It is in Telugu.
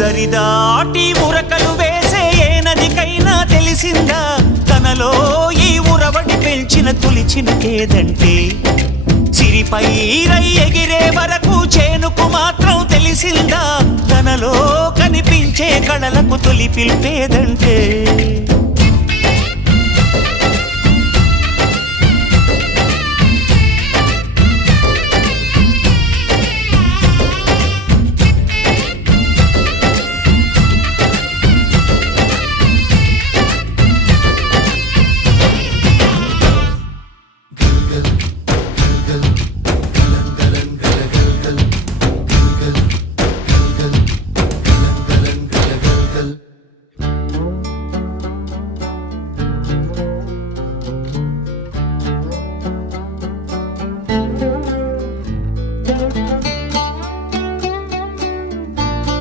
దరిదాటి ఉరకలు వేసే ఏ నదికైనా తెలిసిందా తనలో ఈ ఉరవడి పెంచిన తొలిచిన కేదంటే సిరిపై రై ఎగిరే వరకు చేనుకు మాత్రం తెలిసిందా తనలో కనిపించే కళలకు తొలి పిలిపేదంటే